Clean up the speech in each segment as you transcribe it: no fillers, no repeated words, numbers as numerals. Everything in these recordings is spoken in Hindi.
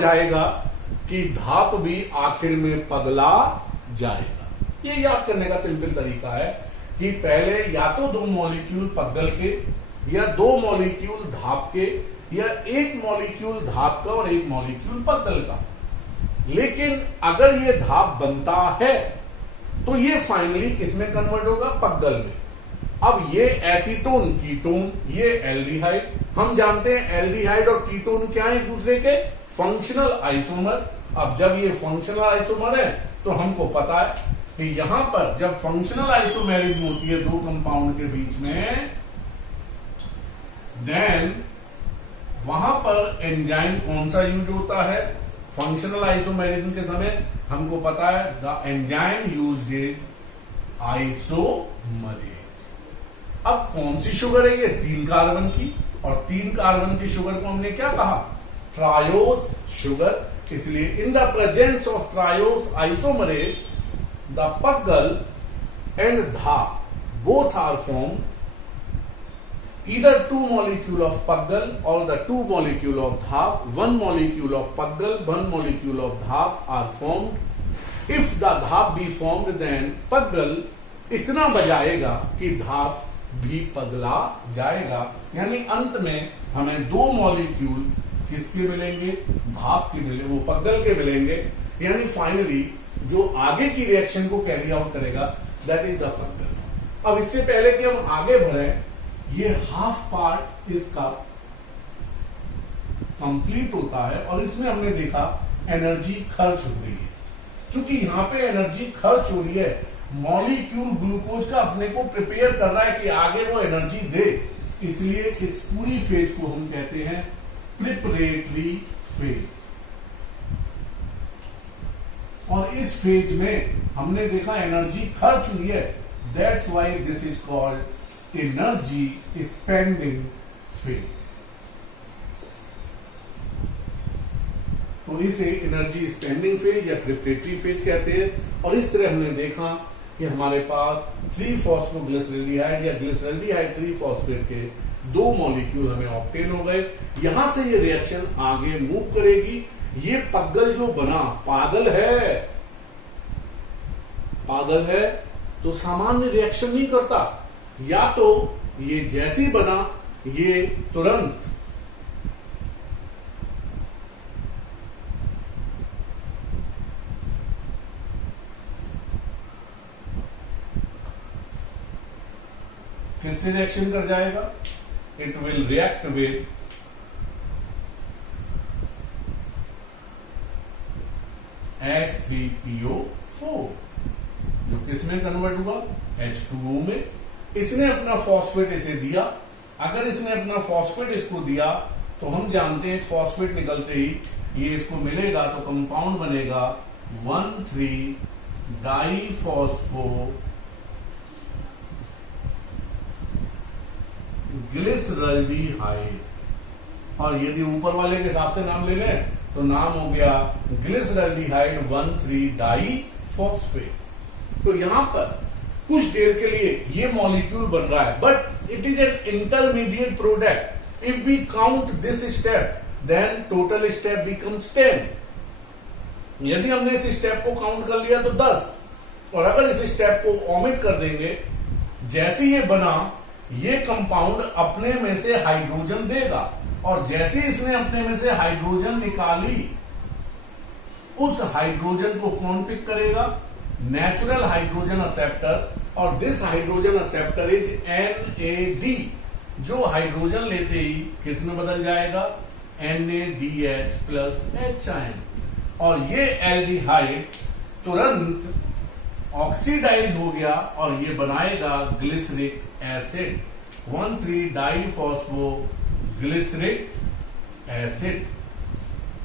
जाएगा कि धाप भी आखिर में पगला जाएगा। ये याद करने का सिंपल तरीका है कि पहले या तो दो मॉलिक्यूल पगल के, या दो मॉलिक्यूल धाप के, या एक मॉलिक्यूल धाप का और एक मॉलिक्यूल पगल का। लेकिन अगर ये धाप बनता है तो ये फाइनली किसमें कन्वर्ट होगा? पगल में। अब ये एसीटोन कीटोन, ये एल्डिहाइड। हम जानते हैं एल्डिहाइड और कीटोन क्या है? एक दूसरे के फंक्शनल आइसोमर। अब जब ये फंक्शनल आइसोमर है तो हमको पता है कि यहां पर जब फंक्शनल आइसोमेरिज्म होती है दो कंपाउंड के बीच में, देन वहां पर एंजाइम कौन सा यूज होता है? फंक्शनल आइसोमेरिज्म के समय हमको पता है the enzyme used is isomerase. अब कौन सी शुगर है ये? 3 कार्बन की, और 3 कार्बन की शुगर को हमने क्या कहा? Triose sugar. इसलिए in the presence of triose isomerase the PGAL and DHAP both are formed, either 2 molecule of paggal or the 2 molecule of dhap, 1 molecule of paggal, 1 molecule of dhap are formed. If the dhap be formed, then paggal इतना बजाएगा कि धाप भी पगला जाएगा। यानी अंत में हमें 2 मॉलिक्यूल किसके मिलेंगे? धाप के मिलेंगे, वो पगल के मिलेंगे। यानी फाइनली जो आगे की रिएक्शन को कैरी आउट करेगा दैट इज द पगल। अब इससे पहले कि हम आगे बढ़े, ये हाफ पार्ट इसका कंप्लीट होता है और इसमें हमने देखा एनर्जी खर्च हो रही है। चूंकि यहां पे एनर्जी खर्च हो रही है, मॉलिक्यूल ग्लूकोज का अपने को प्रिपेयर कर रहा है कि आगे वो एनर्जी दे, इसलिए इस पूरी फेज को हम कहते हैं प्रिपरेटरी फेज। और इस फेज में हमने देखा एनर्जी खर्च हुई है, that's why this is called energy spending phase. तो इसे एनर्जी स्पेंडिंग फेज या प्रिपरेटरी फेज कहते हैं। और इस तरह हमने देखा कि हमारे पास 3-फॉस्फोग्लिसरैल्डिहाइड या ग्लिसरैल्डिहाइड 3-फॉस्फेट के 2 मॉलिक्यूल हमें ऑब्टेन हो गए। यहां से ये रिएक्शन आगे मूव करेगी। ये पगल जो बना पागल है, पागल है तो सामान्य रिएक्शन नहीं करता, या तो ये जैसी बना ये तुरंत किससे रिएक्शन कर जाएगा? It will react with H3PO4 जो किसमें कन्वर्ट हुआ? H2O में। इसने अपना फॉस्फेट इसे दिया। अगर इसने अपना फॉस्फेट इसको दिया तो हम जानते हैं फॉस्फेट निकलते ही ये इसको मिलेगा तो कंपाउंड बनेगा 1,3-डाईफॉस्फो ग्लिसरैल्डिहाइड। और यदि ऊपर वाले के हिसाब से नाम ले लें तो नाम हो गया ग्लिसरैल्डिहाइड 1,3-डाईफॉस्फेट। तो यहां पर कुछ देर के लिए ये मॉलिक्यूल बन रहा है, but it is an intermediate product. If we count this step then total step becomes 10। यदि हमने इस स्टेप को काउंट कर लिया तो 10, और अगर इस स्टेप को ओमिट कर देंगे, जैसे ये बना ये कंपाउंड अपने में से हाइड्रोजन देगा, और जैसे इसने अपने में से हाइड्रोजन निकाली, उस हाइड्रोजन को कौन पिक करेगा? Natural hydrogen acceptor. और this hydrogen acceptor is NAD, जो हाइड्रोजन लेते ही किसमें बदल जाएगा? NADH plus H ion. और ये एल्डिहाइड तुरंत ऑक्सीडाइज हो गया और ये बनाएगा ग्लिसरिक एसिड, 1,3-डाईफॉस्फो ग्लिसरिक एसिड।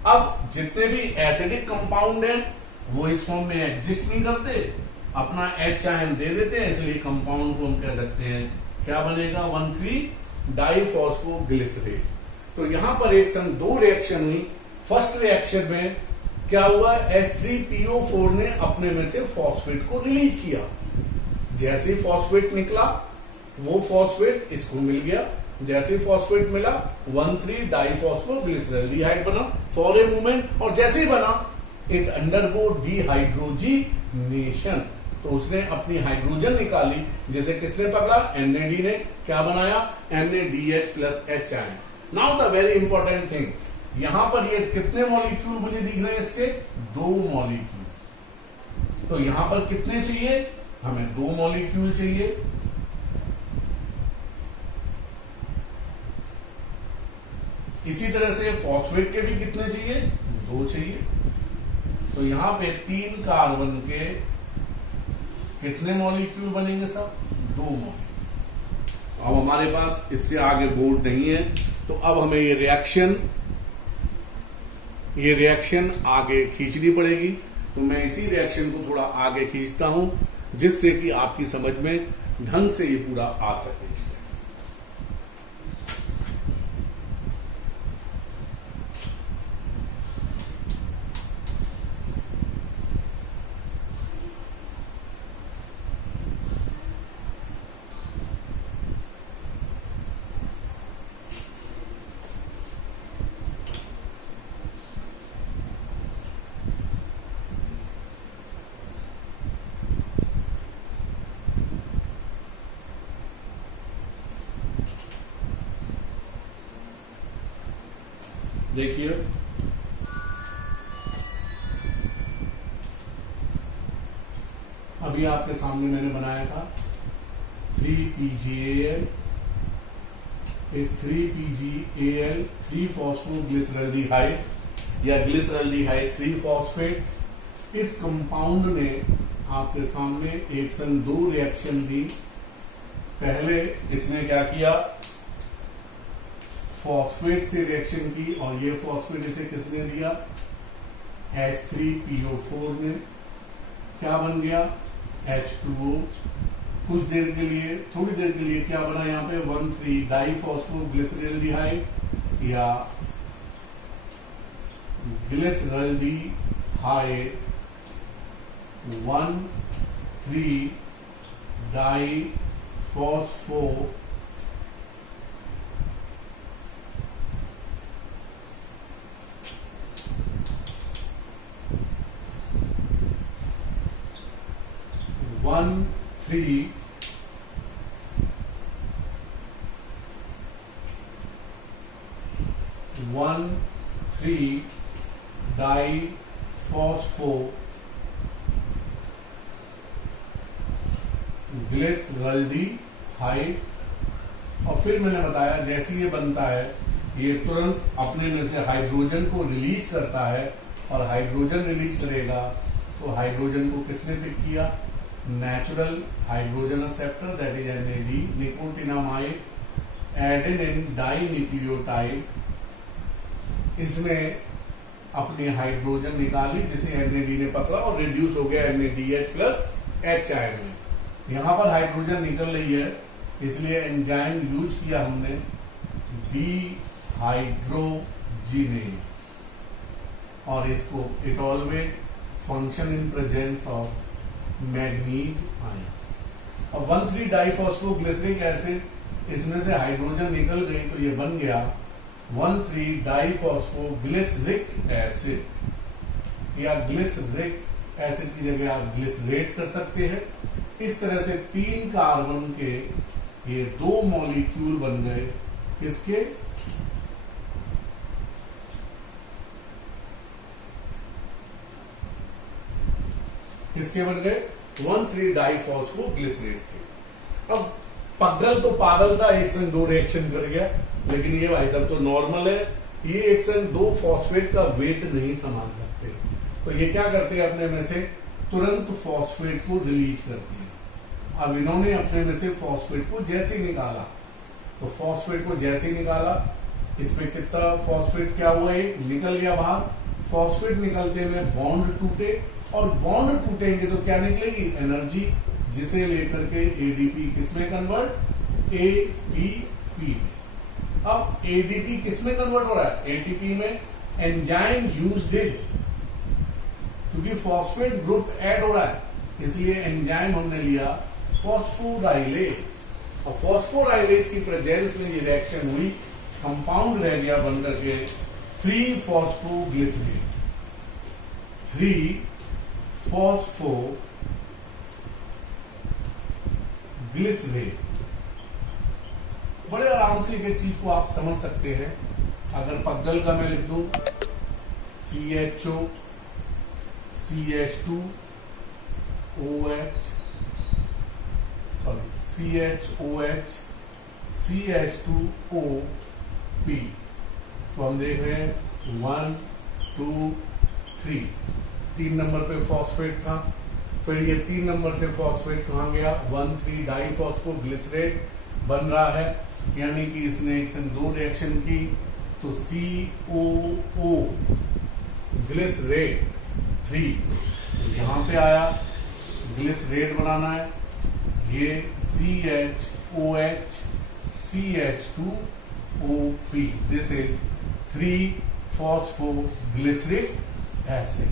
अब जितने भी एसिडिक कंपाउंड हैं वो इस फॉर्म में एग्जिस्ट नहीं करते, अपना H आयन दे देते हैं, इसलिए कंपाउंड को हम कह सकते हैं क्या बनेगा? 1,3-डाईफॉस्फो ग्लिसरेट। तो यहां पर एक संग 2 रिएक्शन हुई। फर्स्ट रिएक्शन में क्या हुआ? H3PO4 ने अपने में से फॉस्फेट को रिलीज किया। जैसे फॉस्फेट निकला वो फॉस्फेट इसको मिल गया, जैसे फॉस्फेट मिला 1,3-डाईफॉस्फोग्लिसरैल्डिहाइड बना। फॉर ए मोमेंट, और जैसे ही बना इट अंडरगो डिहाइड्रोजिनेशन, तो उसने अपनी हाइड्रोजन निकाली, जिसे किसने पकड़ा, NAD ने, क्या बनाया, NADH plus H ion. Now the very important thing, यहां पर ये कितने मॉलिक्यूल मुझे दिख रहे हैं, इसके 2 मॉलिक्यूल। तो यहां पर कितने चाहिए, हमें 2 मॉलिक्यूल चाहिए। इसी तरह से फॉस्फेट के भी कितने चाहिए, 2 चाहिए। तो यहां पे 3 कार्बन के कितने मॉलिक्यूल बनेंगे साहब, 2 मॉलिक्यूल। अब हमारे पास इससे आगे बोर्ड नहीं है, तो अब हमें ये रिएक्शन आगे खींचनी पड़ेगी। तो मैं इसी रिएक्शन को थोड़ा आगे खींचता हूं, जिससे कि आपकी समझ में ढंग से ये पूरा आ सके। देखिए अभी आपके सामने मैंने बनाया था 3PgAl इस 3PgAl 3-फॉस्फोग्लिसरल्डिहाइड या ग्लिसरल्डिहाइड 3-फॉस्फेट, इस कंपाउंड ने आपके सामने 102 रिएक्शन दी। पहले इसने क्या किया, फॉस्फेट से रिएक्शन की, और ये फॉस्फेट इसे किसने दिया, H3PO4 ने, क्या बन गया, H2O। कुछ देर के लिए, थोड़ी देर के लिए क्या बना यहाँ पे, 1,3-डाइफॉस्फोग्लिसरल्डिहाइड या ग्लिसरल्डिहाइड 1,3-डाइफॉस्फो one three डाइफॉस्फो ग्लिसरल्डिहाइड। और फिर मैंने बताया जैसे ये बनता है, ये तुरंत अपने में से हाइड्रोजन को रिलीज करता है, और हाइड्रोजन रिलीज करेगा तो हाइड्रोजन को किसने पिक किया, natural hydrogen acceptor, that is NAD, nicotinamide adenine dinucleotide, इसने अपनी हाइड्रोजन निकाली जिसे NAD ने पकड़ा और रिड्यूस हो गया NADH प्लस H आयन में। यहां पर हाइड्रोजन निकल रही है, इसलिए एंजाइम यूज किया हमने डिहाइड्रोजिनेज, और इसको it always function in presence of manganese ion. अब 1,3-डाइफॉस्फोग्लिसरिक एसिड, इसमें से हाइड्रोजन निकल गई तो ये बन गया 1,3-डाइफॉस्फोग्लिसरिक एसिड, या ग्लिसरिक एसिड की जगह आप ग्लिसरेट कर सकते हैं। इस तरह से 3 कार्बन के ये 2 मॉलिक्यूल बन गए, इसके बन गए 1,3-डाइफॉस्फोग्लिसरेट के। अब पगल तो पागल था, एक संग 2 रिएक्शन कर गया, लेकिन ये भाई साहब तो नॉर्मल है, ये एक संग 2 फॉस्फेट का वेट नहीं संभाल सकते, तो ये क्या करते हैं, अपने में से तुरंत फॉस्फेट को रिलीज करती है। अब इन्होंने अपने में से फॉस्फेट को जैसे ही निकाला, तो फॉस्फेट को जैसे ही निकाला, इसमें कितना फॉस्फेट क्या हुआ, एक निकल गया बाहर। फॉस्फेट निकलते में बॉन्ड टूटे, और बॉन्ड टूटेंगे तो क्या निकलेगी, एनर्जी, जिसे लेकर के एडीपी किसमें कन्वर्ट, एटीपी में। अब एडीपी किसमें कन्वर्ट हो रहा है, एटीपी में। एंजाइम यूज्ड इट, क्योंकि फॉस्फेट ग्रुप ऐड हो रहा है, इसलिए एंजाइम हमने लिया फॉस्फोराइलेज, और फॉस्फोराइलेज की प्रेजेंस में ये रिएक्शन हुई, कंपाउंड रह गया बनकर के 3-phosphoglycerate, 3-phosphoglycerate। बड़े आराम से एक चीज को आप समझ सकते हैं। अगर पगल का मैं लिख दूं CHO CH2OH CHOH CH2OP, तो हम देख रहे हैं 1 2 3, 3 नंबर पे फॉस्फेट था। फिर ये 3 नंबर से फॉस्फेट कहां गया, 1,3 डाइफॉस्फोग्लिसरेट बन रहा है, यानी कि इसने दो रिएक्शन की। तो COO ग्लिसरेट 3 यहां पे आया, ग्लिसरेट बनाना है। ये CHOH CH2OP, this is 3-phosphoglyceric acid.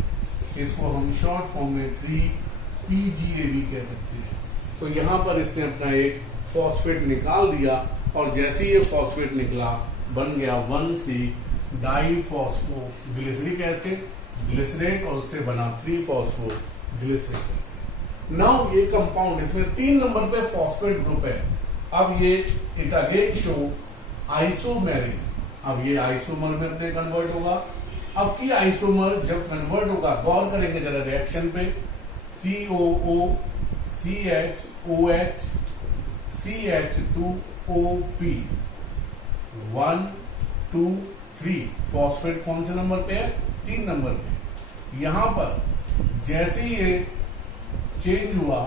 इसको हम शॉर्ट फॉर्म में 3PGA भी कह सकते हैं। तो यहां पर इसने अपना एक फॉस्फेट निकाल दिया, और जैसे ये फॉस्फेट निकला बन गया 1,3 डाइफॉस्फोग्लिसरिक एसिड ग्लिसरेट, और उससे बना 3-phosphoglyceric एसिड। नाउ ये कंपाउंड, इसमें 3 नंबर पे फॉस्फेट ग्रुप है। अब ये इट अगेन शो आइसोमेरिक। अब ये आइसोमर में अपने कन्वर्ट होगा। अब की आइसोमर जब कन्वर्ट होगा, गौर करेंगे जरा रिएक्शन पे, COO CHOH CH2OP 1 2 3, फॉस्फेट कौन से नंबर पे है, 3 नंबर पे। यहां पर जैसे ये चेंज हुआ,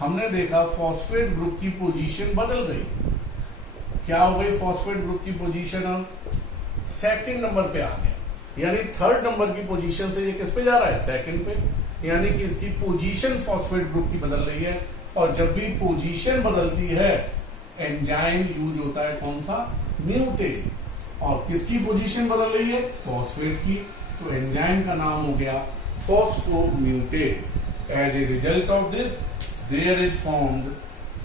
हमने देखा फॉस्फेट ग्रुप की पोजीशन बदल गई। क्या हो गई, फॉस्फेट ग्रुप की पोजीशन अब 2nd नंबर पे आ गया, यानी 3rd नंबर की पोजीशन से ये किस पे जा रहा है, 2nd पे, यानी कि इसकी पोजीशन फॉस्फेट ग्रुप की बदल रही है। और जब भी पोजीशन बदलती है, एंजाइम यूज होता है कौन सा, म्यूटेज। और किसकी पोजीशन बदल रही है, फॉस्फेट की, तो एंजाइम का नाम हो गया phosphomutase. As a result of this there is formed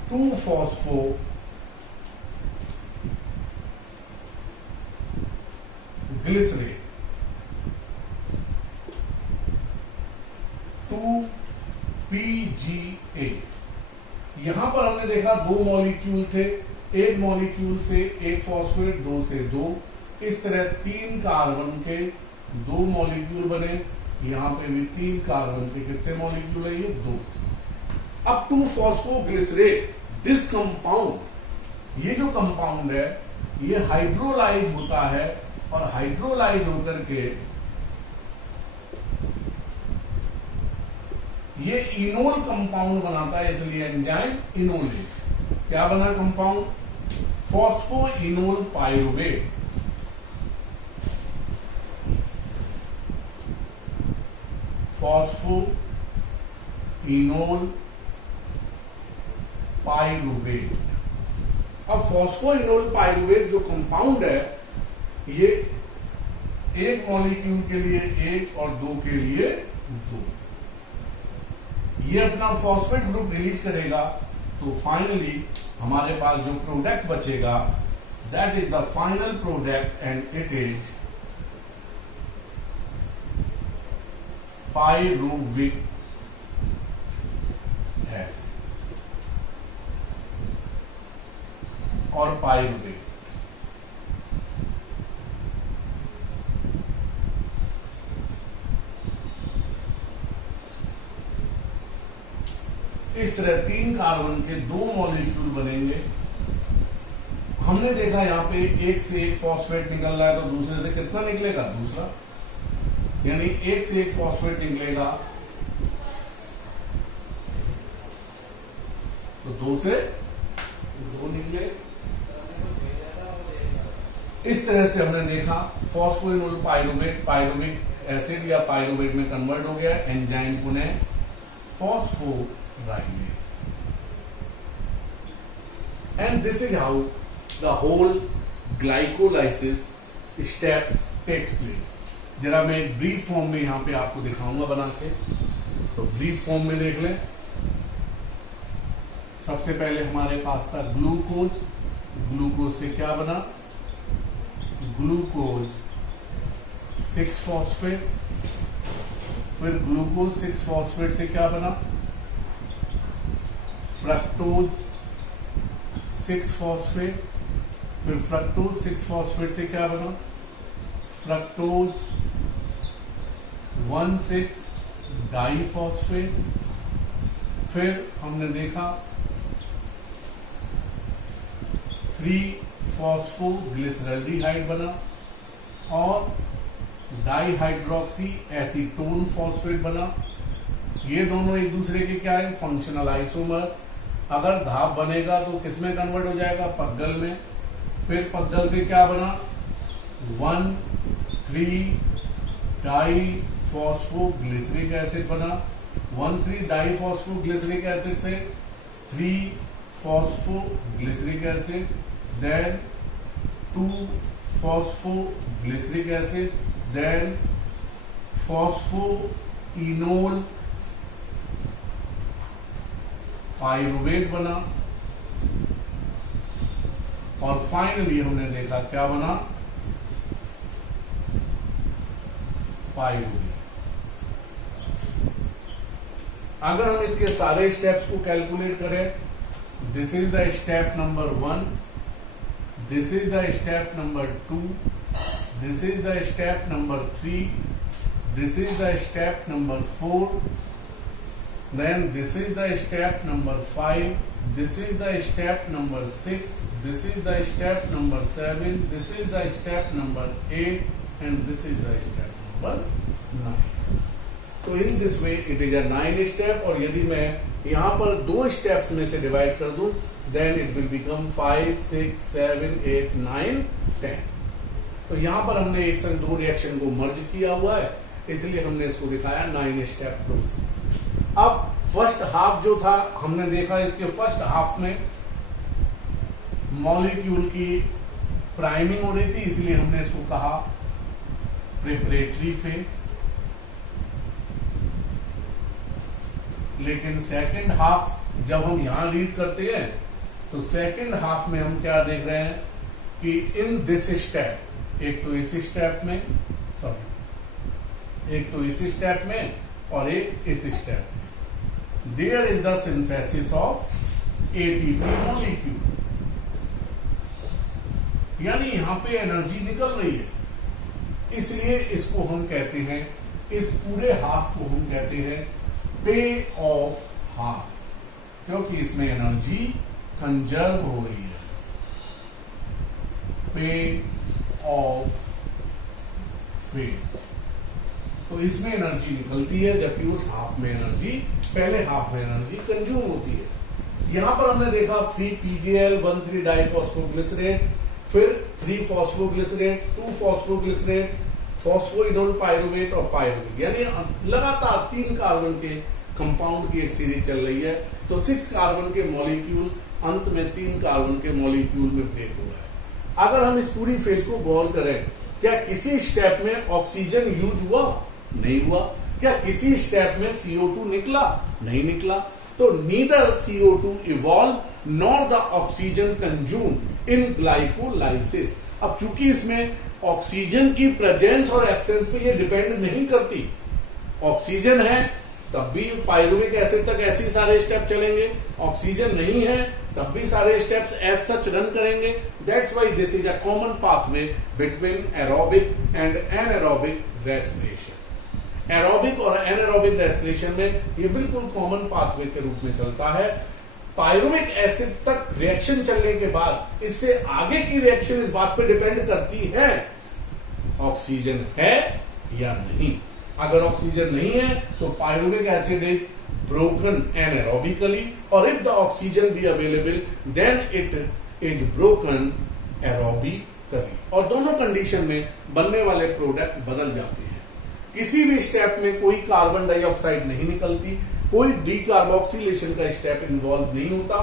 2-phosphoglycerate, 2PGA। यहां पर हमने देखा 2 मॉलिक्यूल थे, एक मॉलिक्यूल से एक फॉस्फेट, 2 से 2, इस तरह 3 कार्बन के 2 मॉलिक्यूल बने। यहां पे भी 3 कार्बन के कितने मॉलिक्यूल है, ये 2। अब 2-phosphoglycerate, दिस कंपाउंड, ये जो कंपाउंड है ये हाइड्रोलाइज होता है, और हाइड्रोलाइज होकर के ये इनोल कंपाउंड बनाता है, इसलिए एंजाइम इनोलेज। क्या बना compound, phosphoenol pyruvate. Phosphoenol pyruvate. अब फॉस्फोइनोल पाइरुवेट जो कंपाउंड है, ये एक मॉलिक्यूल के लिए 1 और 2 के लिए 2, ये अपना फॉस्फेट ग्रुप रिलीज करेगा। तो फाइनली हमारे पास जो प्रोडक्ट बचेगा, that is the final product, and it is pyruvic acid और पाइरुवेट। इस तरह 3 कार्बन के 2 मॉलिक्यूल बनेंगे। हमने देखा यहां पे एक से एक फॉस्फेट निकल रहा है, तो दूसरे से कितना निकलेगा, दूसरा, यानी एक से एक फॉस्फेट निकलेगा तो 2 से 2 निकले। इस तरह से हमने देखा फॉस्फोइनोल पाइरुवेट पाइरुविक एसिड या पाइरुवेट में कन्वर्ट हो गया, एंजाइम पुनः phosphorylate. And this is how the whole glycolysis steps takes place. जरा मैं एक ब्रीफ फॉर्म में यहां पे आपको दिखाऊंगा बना के, तो ब्रीफ फॉर्म में देख लें। सबसे पहले हमारे पास था ग्लूकोज, ग्लूकोज से क्या बना, ग्लूकोज 6 फॉस्फेट, फिर ग्लूकोज 6 फॉस्फेट से क्या बना, फ्रक्टोज 6 फॉस्फेट, फिर फ्रक्टोज 6 फॉस्फेट से क्या बना, फ्रक्टोज 1,6 डाइफॉस्फेट, फिर हमने देखा 3 फॉस्फोग्लिसरल्डिहाइड बना और डाइहाइड्रोक्सी एसीटोन फॉस्फेट बना। ये दोनों एक दूसरे के क्या है, फंक्शनल आइसोमर। अगर धाप बनेगा तो किसमें कन्वर्ट हो जाएगा, पगल में। फिर पगल से क्या बना, 1,3 डाइफॉस्फोग्लिसरिक एसिड बना। 1,3 डाइफॉस्फोग्लिसरिक एसिड से 3 phosphoglyceric acid, then 2 phosphoglyceric acid, then phosphoenol pyruvate बना और फाइनली हमने देखा क्या बना, पाइरुवेट। अगर हम इसके सारे स्टेप्स को कैलकुलेट करें, this is the step number 1, this is the step number 2, this is the step number 3, this is the step number 4, then this is the step number 5, this is the step number 6, this is the step number 7, this is the step number 8, and this is the step number 9. तो in this way it is a 9 step, और यदि मैं यहाँ पर 2 स्टेप्स में से डिवाइड कर दूं, then it will become 5, 6, 7, 8, 9, 10. तो यहाँ पर हमने एक संग 2 रिएक्शन को मर्ज किया हुआ है, इसलिए हमने इसको दिखाया 9 स्टेप प्रोसेस। अब फर्स्ट हाफ जो था हमने देखा, इसके फर्स्ट हाफ में मॉलिक्यूल की प्राइमिंग हो रही थी, इसलिए हमने इसको कहा प्रिपरेटरी फेज। लेकिन सेकंड हाफ जब हम यहां रीड करते हैं तो सेकंड हाफ में हम क्या देख रहे हैं कि इन दिस स्टेप, एक तो इस स्टेप में, एक तो इस स्टेप में और एक इस स्टेप में, there is the synthesis of ATP molecule, यानी यहां पे एनर्जी निकल रही है, इसलिए इसको हम कहते हैं, इस पूरे हाफ को हम कहते हैं पे ऑफ हाफ, क्योंकि इसमें एनर्जी कंजर्व हो रही है। पे ऑफ फेज, तो इसमें एनर्जी निकलती है, जबकि उस हाफ में एनर्जी, पहले हाफ में एनर्जी कंज्यूम होती है। यहां पर हमने देखा 3 PgL, 1,3 डाइफॉस्फोग्लिसरेट, फिर 3 फॉस्फोग्लिसरेट, 2 फॉस्फोग्लिसरेट, फॉस्फोइनोल पाइरुवेट और पाइरुवेट, यानी लगातार 3 कार्बन के कंपाउंड की एक सीरीज चल रही है। तो 6 कार्बन के मॉलिक्यूल अंत में 3 कार्बन के मॉलिक्यूल में ब्रेक हो रहा है। अगर हम इस पूरी फेज को गौर करें, क्या किसी स्टेप में ऑक्सीजन यूज हुआ? नहीं हुआ। क्या किसी स्टेप में CO2 निकला? नहीं निकला। तो neither CO2 evolve nor the oxygen consume in glycolysis. अब चूंकि इसमें ऑक्सीजन की प्रेजेंस और एब्सेंस पे ये डिपेंड नहीं करती, ऑक्सीजन है तब भी पाइरुविक एसिड तक ऐसे सारे स्टेप चलेंगे, ऑक्सीजन नहीं है तब भी सारे स्टेप्स एज सच रन करेंगे। That's why this is a common pathway between aerobic and anaerobic respiration. Aerobic और एनारोबिक रेस्पिरेशन में ये बिल्कुल कॉमन पाथवे के रूप में चलता है। पाइरुविक एसिड तक रिएक्शन चलने के बाद इससे आगे की रिएक्शन इस बात पर डिपेंड करती है ऑक्सीजन है या नहीं। अगर ऑक्सीजन नहीं है तो pyruvic acid is broken anaerobically, or if the oxygen be available then it is broken aerobically, और दोनों कंडीशन में बनने वाले प्रोडक्ट बदल जाते हैं। किसी भी स्टेप में कोई कार्बन डाइऑक्साइड नहीं निकलती, कोई डीकार्बोक्सिलेशन का स्टेप इन्वॉल्व नहीं होता।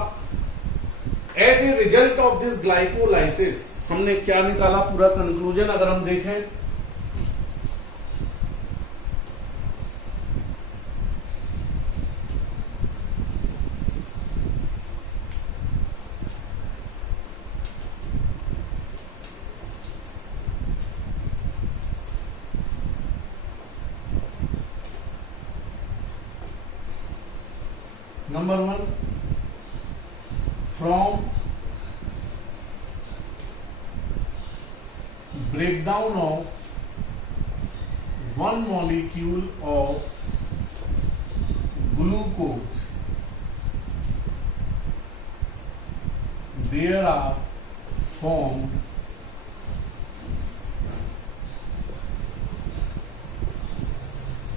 As a result of this glycolysis हमने क्या निकाला, पूरा कंक्लूजन अगर हम देखें, Number one, from breakdown of one molecule of glucose, there are formed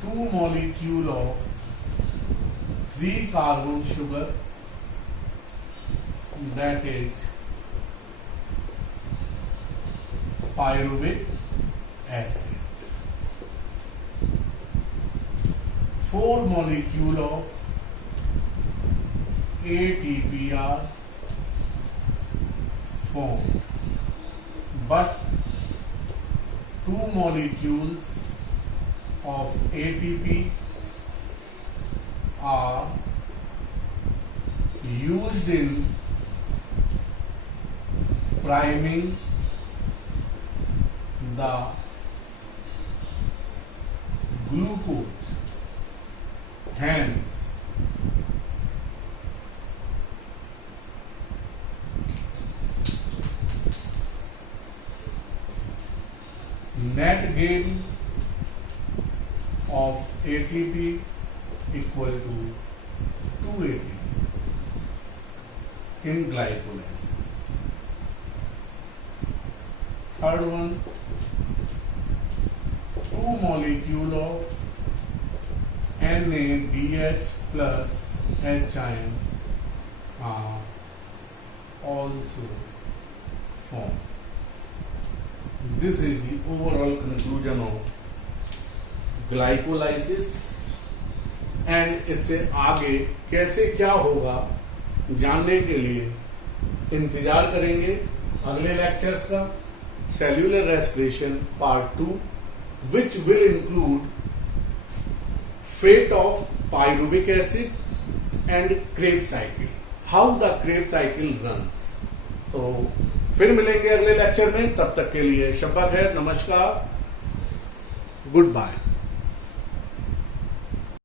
two molecule of 3 carbon sugar, that is pyruvic acid. 4 molecule of ATP are formed, but 2 molecules of ATP are used in priming the glucose. Hence, net gain of ATP equal to 2 ATP in glycolysis. Third one, 2 molecule of NADH plus H ion are also formed. This is the overall conclusion of glycolysis and इससे आगे कैसे क्या होगा जानने के लिए इंतजार करेंगे अगले लेक्चर्स का। Cellular respiration part 2 which will include fate of pyruvic acid and Krebs cycle, how the Krebs cycle runs. तो फिर मिलेंगे अगले लेक्चर में, तब तक के लिए शब्बा खैर, नमस्कार, गुड बाय।